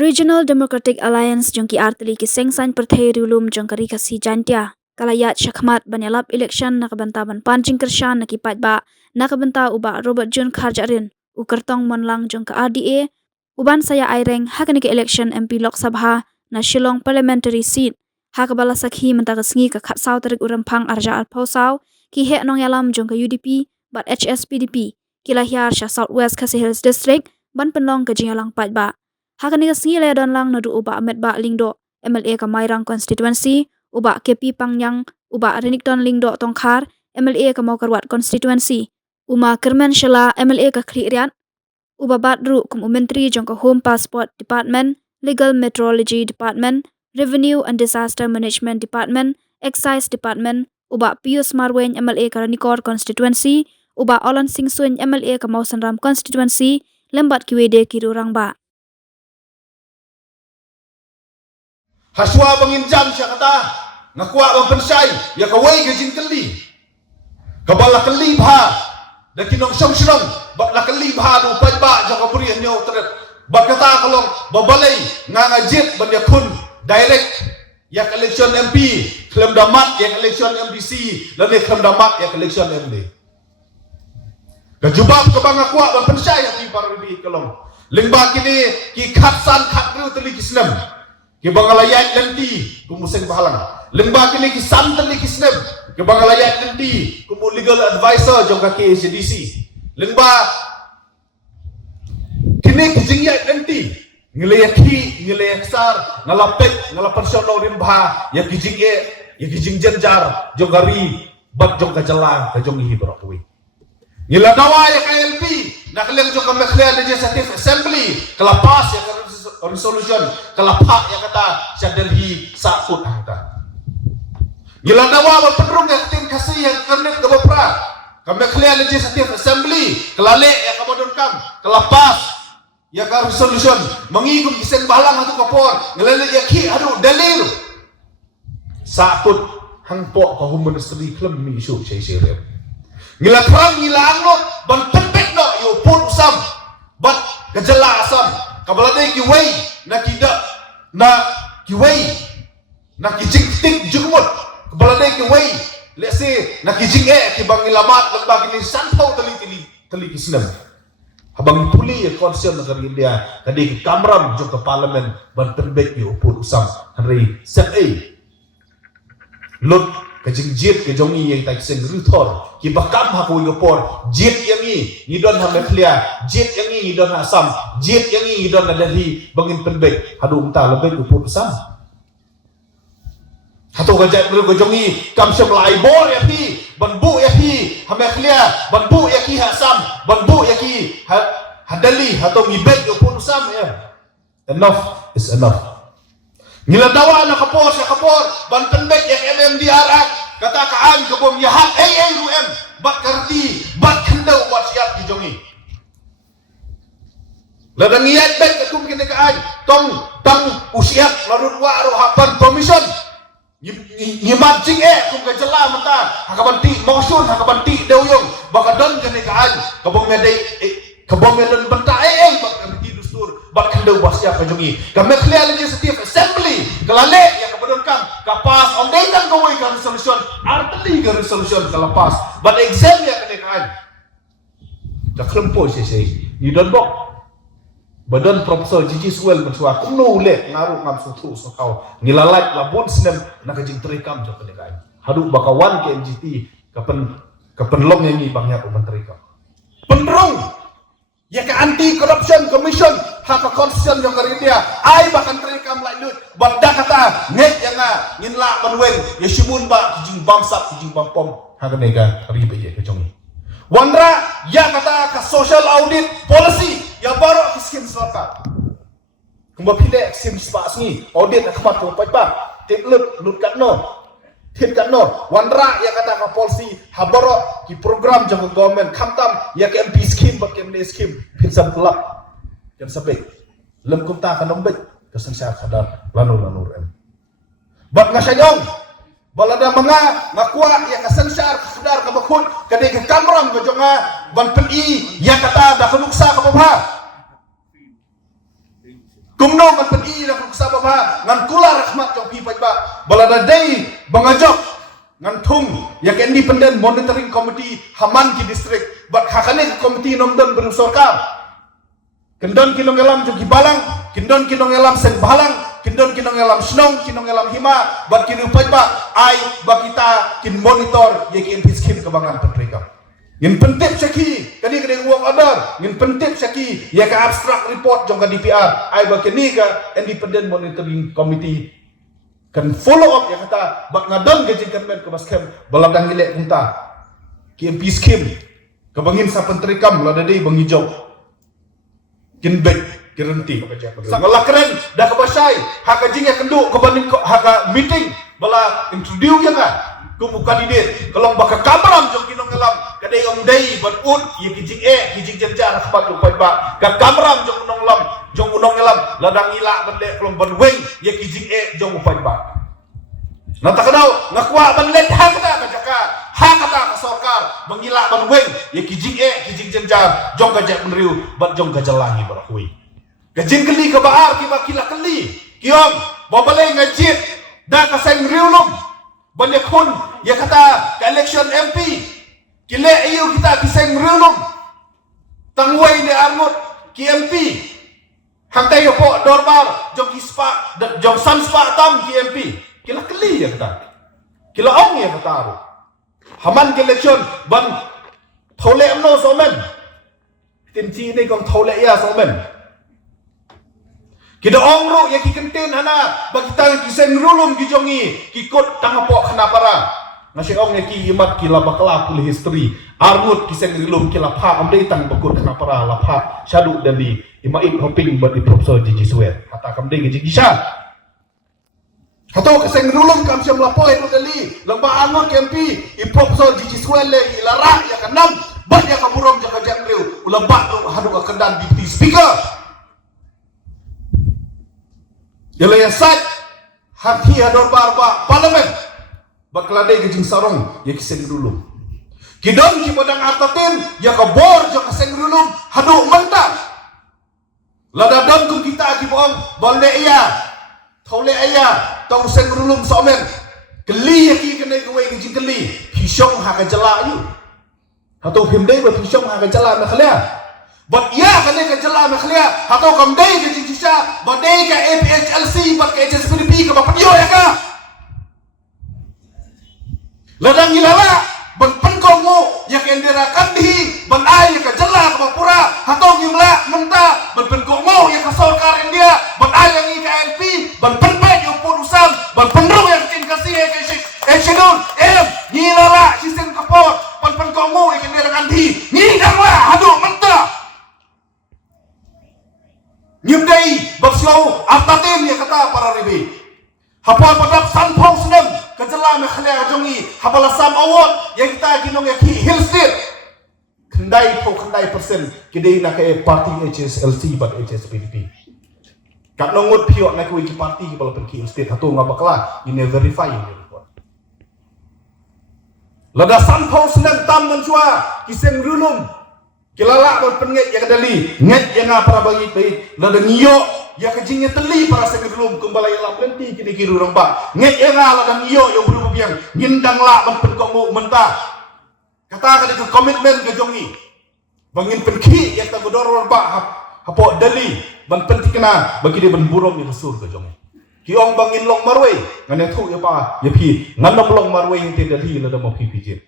Regional Democratic Alliance jongki arteli ki sengsan perthai rulum jongkari kasi jantia kalayat syakmat banyalap election nakabanta ban pancing kershan nakipat ba nakabanta uba Robert John Kharjarin ukertong monlang jongka RDA uban saya aireng hakani ke election MP Lok Sabha na Shillong parliamentary seat hakabala sakhi mentagasngi ka khatsau tarik urampang arja alpausau ki he nong yalam jongka UDP bat HSPDP kilahiar sha Southwest Khasi Hills district ban penlong ka jingalang pat ba hakani ka singi le don lang nadu uba Ahmed Ba Lingdo MLA ka Mairang constituency uba KP Pangyang uba Renikton Lingdo Tongkhar MLA ka Maukarwat constituency uma Kermen Shala MLA ka Khriat uba Badru kum menteri jongka Home Passport Department Legal Metrology Department Revenue and Disaster Management Department Excise Department uba Pius Marwen MLA ka Ranikor constituency uba Olan Singsun MLA ka Mausanram constituency lembat kiwede kirurang ba Haswa bangin jam siya kata ngakuha bang pensay ya kaway gajin kali kabala kali bha da kinong song bak la kali bha do pa ba jo kaburi nyo tret bak kata kalong babalay nga ngajit ban yakun direct ya election MP klem damat ya election MDC lalu klem damat ya election MD kajubab kabang ngakuha bang pensay ya ki parbi kalong lingba kini ki khatsan khatru teli kisnem ke bangalayat nanti kumuseng bahalang lemba kini ki samtali kisnem ke bangalayat nanti kumu legal advisor jongka ke CDC lemba kini kijingyat nanti ngelayaki sar ngalapek ngalaperson lo rimba ya kijing jenjar jongari bat jongka jalan ka jongi hibrokwi ngiladawa ya KLP nakaleng jongka mekhlea legislative assembly kelapas ya resolution kelapak yang kata Delhi sakut kata ngiladawa berpenrung yang tim kasih yang kernet kebopra kami clear legislative assembly kelale yang kabodonkan kelapas yang ka resolution mengigum kisen balang atau kapor ngelele yaki aduh dalil sakut hangpok ka home ministry klem mi isu cai ngilakrang ngilangnot ban tepek no yo pun usam bat gejala asam kabalade ki way na kida na ki way na ki jiktik jugmut kabalade ki way let's say na ki jinge ki bangilamat lang bagi ni santaw tali kisnam habang puli ya konsen negara India kadi ki kamram jo ke parlimen ban terbek yo pun usam hari sa lot kajing jit ke jongi yang tak sen rutor ki bakam haku yopor jit yang ni don ha meklia jit yang ni don asam jit yang ni don Delhi bangin penbek hadu umta lebih upur sam hatu gajat belu ke jongi kam semlai bor ya ki banbu ya ki ha meklia banbu ya ki asam banbu ya ki hadali hatu ngibek upur sam ya enough is enough ngiladawa na kapor sa kapor ban penbek yang MMDR kata kaan kebom yahat ruem bat kerti bat kendau wat siap di jongi ladang iat bek ketum kene kaan tong usiap larut wa ro hapan commission nyimat jing kum ke jela mata hakabanti mausun hakabanti deuyong bakadon kene kaan kebom ngedai kebom ngeden benta bat kerti dustur bat kendau wat siap ke jongi kami clear legislative assembly kelale yang kebodonkan kapas ondaikan kawai ka resolution arteli ka resolution kalapas but exam ya kenekaan ka klempo sisi you don't bok badan profesor Gigi Suel mensuah kuno le ngaruh ngam sutu so kau nilalai labun senem nak jing terikam jo kenekaan hadu bakawan ke MGT kapen long yang ni bangnya menteri ka penrung ya ke anti corruption commission hak konstitusi yang India ai bahkan terekam lanjut benda kata nget yang nginla banwen ya simun ba kijing bamsap kijing bampom hak nega ribe ye kecongi wandra ya kata ka social audit policy ya baru kiskim selaka kumba pile sim spasni audit akmat ko pa tek lut katno tim katno wandra ya kata ka policy habaro ki program jang government khamtam ya ke MP scheme ba ke MD scheme pinsam kelak dan sampai lem kumta kanong bet kasang sa kada lanur em bat ngasayong balada mga ngakuha ya kasang sa kadar kabakun kade ke kamram go jonga ban peni ya kata da kanuksa ka babha kumno man pedi na kung sabab ha ngan kula rahmat jong pi ba balada day bangajok ngan thung yak independent monitoring committee haman ki district bat hakane committee nomdon beru sarkar kendon kinong elam jong balang kindon kinong elam sen balang kindon kinong elam snong kinong elam hima bat kinu ba ai ba kita kin monitor yak MP scheme kebangan petrika ngin pentip saki kani kene work order ngin pentip saki ya ka abstract report jong ka DPR ai ba kini ka independent monitoring committee kan follow up ya kata bak ngadon ke jingkermen ke baskem baladang gilek punta KMP scheme ke bangin sa pentrikam lada dei bangi job kin back guarantee sangalah keren dah ke basai hak jing ya kendu ke banding hak meeting bala introduce ya kan kumu kandidat kalau baka kamaram jong kinong elam kadai om dei bat ut ye kijing kijing jenjar khpat lu pai ba ka kamaram jong unong elam ladang ila bende kelom ban weng ye kijing jong pai ba na takadau ngakwa ban let ha kata kajaka ha kata ka sarkar bangila ban weng ye kijing kijing jenjar jong gajak menriu bat jong gajalangi barahui gajing keli ka baar ki ba kila keli kiong babale ngajit da ka seng riulum banyak kun ya kata ke election MP kile iyo kita kiseng relum tangway ni arngot ki MP hangtay yo po dorbar jong kispa jong sanspa tam ki MP kila keli ya kata kila ong ya kata haman ke election ban thole amno somen timchi ni kong thole ya somen kita ongro ya ki kenten hana bagita kiseng rulum ki jongi ki kot tangapok khana para nasi ong ya ki imat ki labakla kul history armut kiseng rulum ki lapha amdei tang bakut khana para lapha syadu dali imain hoping bat di profesor Jiji Suet kata kamdei ki jisha hato kiseng rulum kam syam lapoi tu dali lamba angot KMP i profesor Jiji Suet le ilara ya kanam bat ya kaburom jaga jangreu ulamba hadu akendan deputy speaker Yala yang sat hati hador barba parlimen bakladai gejing sarong ya kiseng dulu kidon ki bodang artatin ya kabor jo kiseng dulu hadu mantap lada don kum kita ki boong balde iya thole iya tong seng dulu somen keli ya ki kene kuwe gejing keli hisong ha ka jala yu hatu himdei ba hisong ha ka jala na khalia but ya kane ka jala me khlia hato kam dei ke jisha but dei ka FHLC but ke HSPDP ka bapanyo ya ka ladang ilala ban penkomo ya ke ndera kandi ban ai ka jala ka pura hato ngimla menta ban penkomo ya ka sarkar India ban ai yang ka LP ban penpe yo putusan ban penro yang tin kasih ke schedule ngilala sisen kapor ban penkomo ya ke ndera kandi ngidanglah hadu menta nyimdai baksau artatin ya kata para ribi hapal padap sanpau senam kejela me khlia jongi hapala sam award ya kita kinong ya ki hill state kendai persen kidei na ke party HSLC but HSPDP kat nongut pio na ko ki party ki bala ki hill state hatu ngabakla ini verify ni report lada sanpau senam tam menjua kiseng rulum kilala ban penget ya kadali nget ya nga para bagi baik lada ngiyo ya kejingnya teli para segelum kembali lam lenti kini kiru rempak nget ya nga lada ngiyo yang berubah yang ngindang la ban penkomu mentah kata kali ke komitmen ke jongi bangin penki ya ta godor rempak hapo dali ban penti kena bagi dia ban burung yang sur ke jongi kiong bangin long marwei ngane thu ya pa ya pi nganom long marwei yang te dali lada mau pi pijin